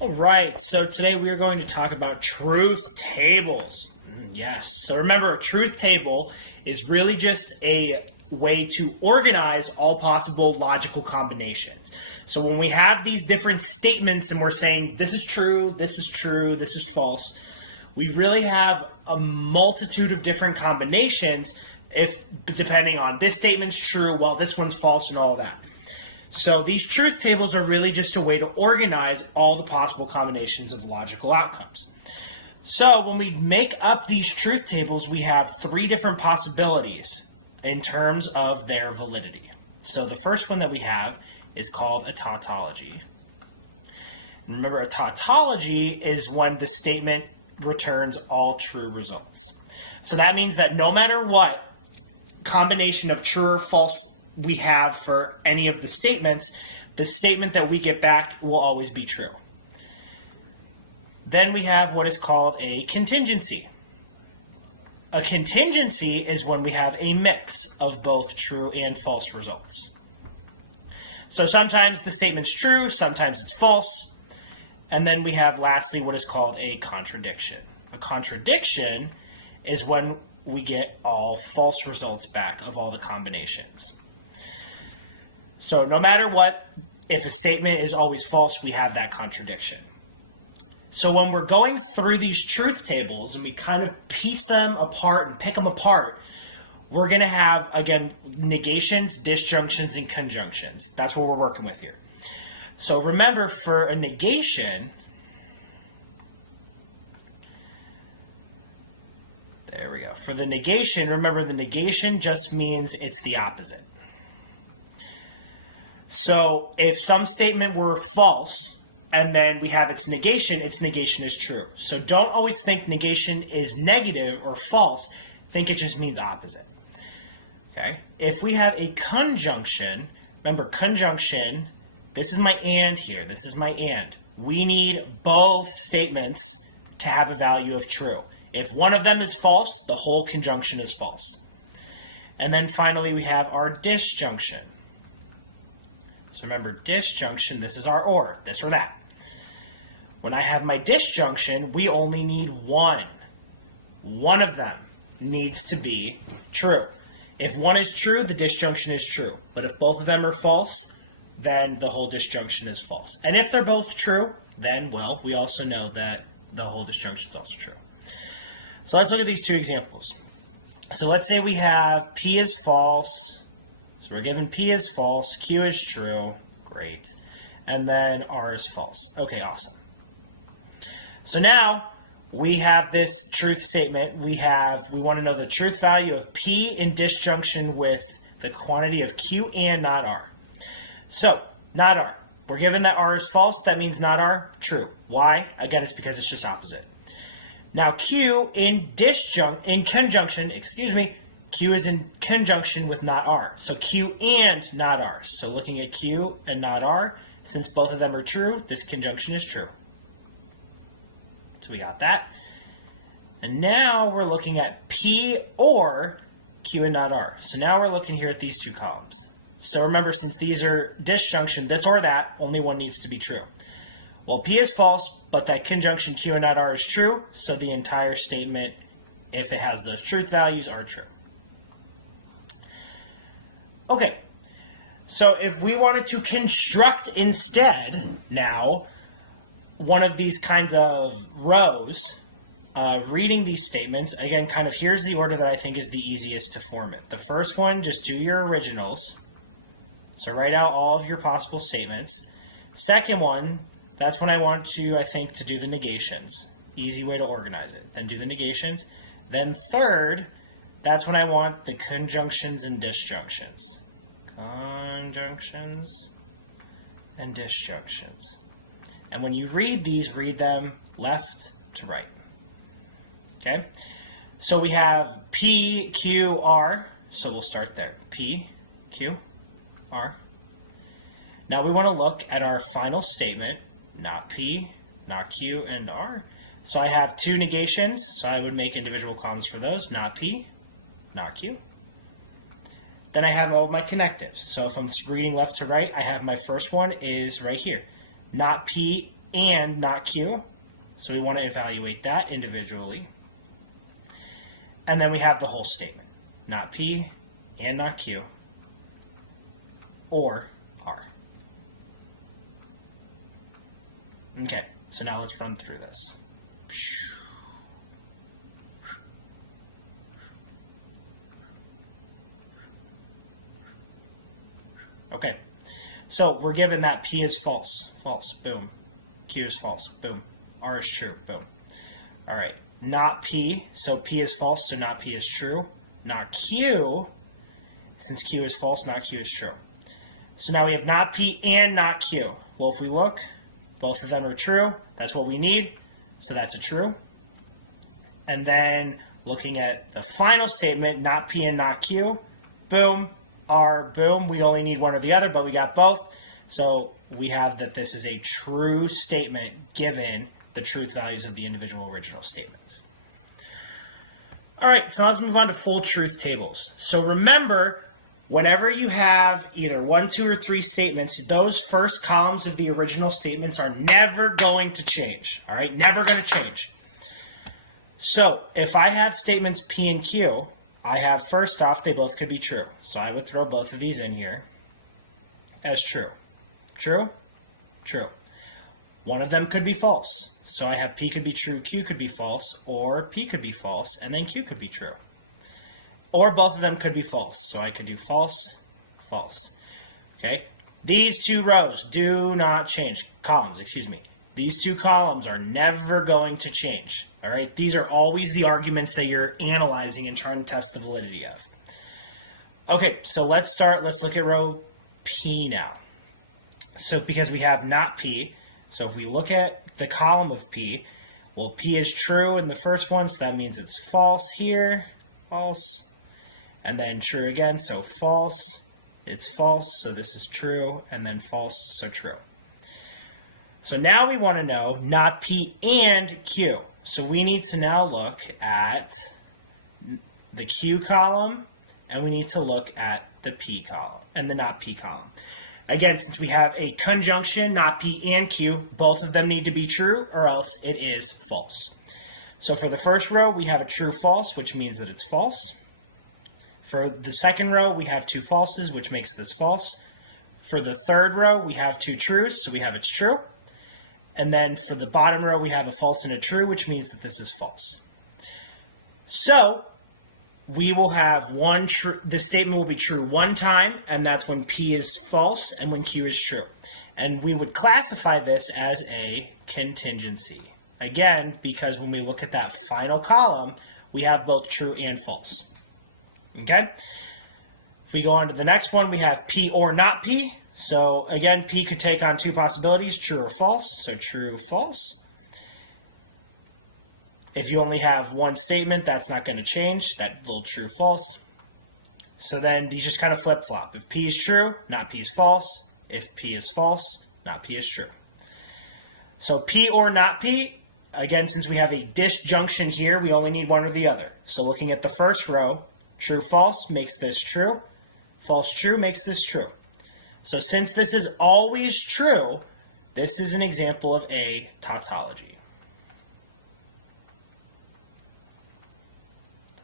All right, so today we are going to talk about truth tables. Yes, so remember, a truth table is really just a way to organize all possible logical combinations. So when we have these different statements and we're saying this is true, this is true, this is false, we really have a multitude of different combinations if depending on this statement's true, while this one's false and all of that. So these truth tables are really just a way to organize all the possible combinations of logical outcomes. So when we make up these truth tables, we have three different possibilities in terms of their validity. So the first one that we have is called a tautology. And remember, a tautology is when the statement returns all true results. So that means that no matter what combination of true or false we have for any of the statements, the statement that we get back will always be true. Then we have what is called a contingency. A contingency is when we have a mix of both true and false results. So sometimes the statement's true, sometimes it's false. And then we have lastly what is called a contradiction. A contradiction is when we get all false results back of all the combinations. So no matter what, if a statement is always false, we have that contradiction. So when we're going through these truth tables and we kind of piece them apart and pick them apart, we're going to have, again, negations, disjunctions, and conjunctions. That's what we're working with here. So remember, for a negation, there we go. For the negation, remember the negation just means it's the opposite. So if some statement were false and then we have its negation is true. So don't always think negation is negative or false. Think it just means opposite. Okay? If we have a conjunction, remember conjunction, this is my and here, this is my and. We need both statements to have a value of true. If one of them is false, the whole conjunction is false. And then finally we have our disjunction. So remember, disjunction, this is our or, this or that. When I have my disjunction, we only need one. One of them needs to be true. If one is true, the disjunction is true. But if both of them are false, then the whole disjunction is false. And if they're both true, then, well, we also know that the whole disjunction is also true. So let's look at these two examples. So let's say we have P is false. So we're given P is false, Q is true, great, and then R is false. Okay, awesome. So now we have this truth statement. We want to know the truth value of P in disjunction with the quantity of Q and not R. So, not R. We're given that R is false, that means not R, true. Why? Again, it's because it's just opposite. Now Q in conjunction, Q is in conjunction with not R. So Q and not R. So looking at Q and not R, since both of them are true, this conjunction is true. So we got that. And now we're looking at P or Q and not R. So now we're looking here at these two columns. So remember, since these are disjunction, this or that, only one needs to be true. Well, P is false, but that conjunction Q and not R is true, so the entire statement, if it has those truth values, are true. Okay, so if we wanted to construct instead now one of these kinds of rows, reading these statements, again, kind of here's the order that I think is the easiest to form it. The first one, just do your originals. So write out all of your possible statements. Second one, that's when I want to, I think, to do the negations. Easy way to organize it. Then do the negations. Then third, that's when I want the conjunctions and disjunctions. Conjunctions and disjunctions. And when you read these, read them left to right. Okay? So we have P, Q, R. So we'll start there. P, Q, R. Now we want to look at our final statement, not P, not Q, and R. So I have two negations, so I would make individual columns for those, not P, not Q. Then I have all of my connectives. So if I'm reading left to right, I have my first one is right here. Not P and not Q. So we want to evaluate that individually. And then we have the whole statement. Not P and not Q. Or R. Okay, so now let's run through this. Okay, so we're given that P is false. False, boom. Q is false, boom. R is true, boom. All right, not P, so P is false, so not P is true. Not Q, since Q is false, not Q is true. So now we have not P and not Q. Well, if we look, both of them are true. That's what we need, so that's a true. And then looking at the final statement, not P and not Q, boom, R, boom. We only need one or the other, but we got both. So we have that this is a true statement given the truth values of the individual original statements. All right, so let's move on to full truth tables. So remember, whenever you have either 1, 2, or 3 statements, those first columns of the original statements are never going to change. All right, never going to change. So if I have statements P and Q, I have, first off, they both could be true. So I would throw both of these in here as true. True? True. One of them could be false. So I have P could be true, Q could be false, or P could be false, and then Q could be true. Or both of them could be false. So I could do false, false. Okay? These two rows do not change. Columns, excuse me. These two columns are never going to change. All right? These are always the arguments that you're analyzing and trying to test the validity of. Okay, so let's look at row P now. So because we have not P, so if we look at the column of P, well, P is true in the first one, so that means it's false here, false, and then true again, so false, it's false, so this is true, and then false, so true. So now we want to know not P and Q. So we need to now look at the Q column, and we need to look at the P column, and the not P column. Again, since we have a conjunction, not P and Q, both of them need to be true, or else it is false. So for the first row, we have a true false, which means that it's false. For the second row, we have 2 falses, which makes this false. For the third row, we have 2 trues, so we have it's true. And then for the bottom row, we have a false and a true, which means that this is false. So we will have one true. This statement will be true one time, and that's when P is false and when Q is true. And we would classify this as a contingency. Again, because when we look at that final column, we have both true and false. Okay? If we go on to the next one, we have P or not P. So again, P could take on 2 possibilities, true or false. So true, false. If you only have one statement, that's not going to change, that little true, false. So then these just kind of flip-flop. If P is true, not P is false. If P is false, not P is true. So P or not P, again, since we have a disjunction here, we only need one or the other. So looking at the first row, true, false makes this true. False, true makes this true. So since this is always true, this is an example of a tautology.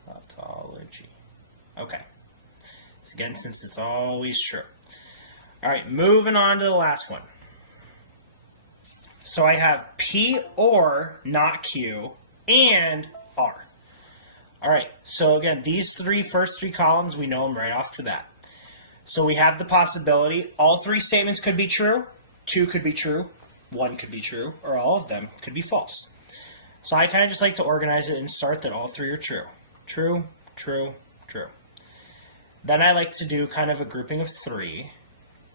Tautology. Okay. So again, since it's always true. All right, moving on to the last one. So I have P or not Q and R. All right, so again, these first three columns, we know them right off to that. So we have the possibility, all 3 statements could be true, 2 could be true, 1 could be true, or all of them could be false. So I kind of just like to organize it and start that all 3 are true. True, true, true. Then I like to do kind of a grouping of 3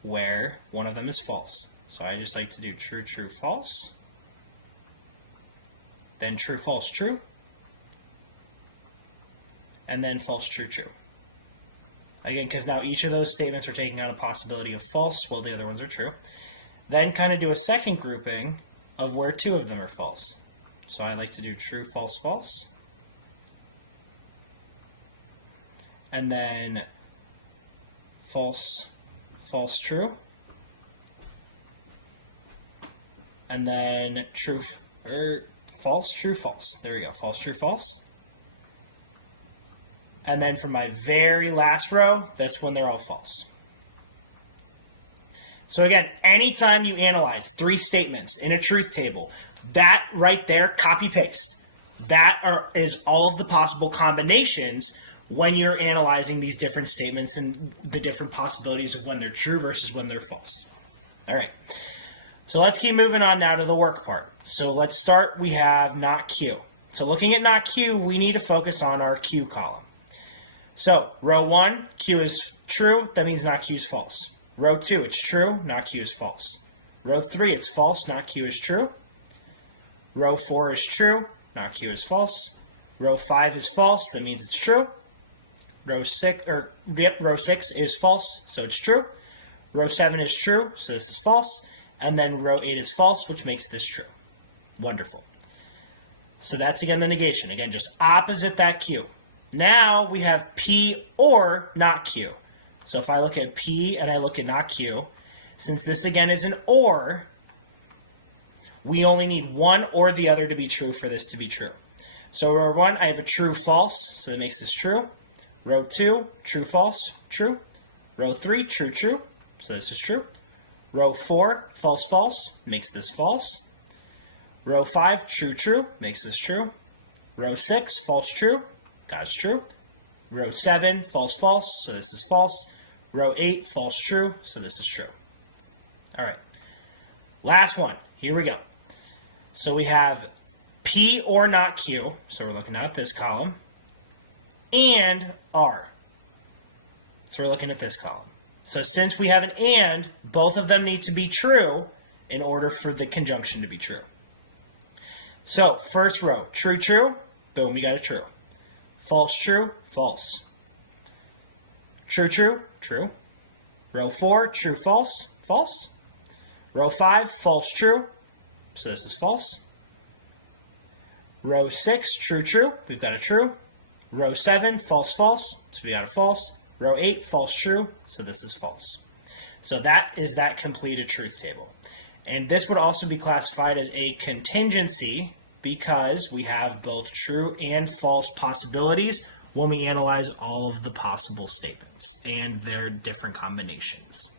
where one of them is false. So I just like to do true, true, false. Then true, false, true. And then false, true, true. Again, because now each of those statements are taking on a possibility of false while the other ones are true. Then kind of do a second grouping of where 2 of them are false. So I like to do true, false, false. And then false, false, true. and then true, or false, true, false. There we go, false, true, false. And then for my very last row, that's when they're all false. So again, anytime you analyze 3 statements in a truth table, that right there, copy paste. That is all of the possible combinations when you're analyzing these different statements and the different possibilities of when they're true versus when they're false. All right. So let's keep moving on now to the work part. So let's start, we have not Q. So looking at not Q, we need to focus on our Q column. So row 1, Q is true, that means not Q is false. Row 2, it's true, not Q is false. Row 3, it's false, not Q is true. Row 4 is true, not Q is false. Row 5 is false, that means it's true. Row 6 is false, so it's true. Row 7 is true, so this is false. And then row 8 is false, which makes this true. Wonderful. So that's again the negation. Again, just opposite that Q. Now we have P or not Q. So if I look at P and I look at not Q, since this again is an or, we only need one or the other to be true for this to be true. So row 1, I have a true, false, so that makes this true. Row 2, true, false, true. Row 3, true, true, so this is true. Row 4, false, false, makes this false. Row 5, true, true, makes this true. Row 6, false, true, got it's true. Row 7, false, false, so this is false. Row 8, false, true, so this is true. All right, last one, here we go. So we have P or not Q, so we're looking at this column, and R. So we're looking at this column. So since we have an and, both of them need to be true in order for the conjunction to be true. So first row, true, true, boom, we got a true. False, true, false. True, true, true. Row 4, true, false, false. Row 5, false, true, so this is false. Row 6, true, true, we've got a true. Row 7, false, false, so we got a false. Row 8, false, true, so this is false. So that is that completed truth table. And this would also be classified as a contingency because we have both true and false possibilities when we analyze all of the possible statements and their different combinations.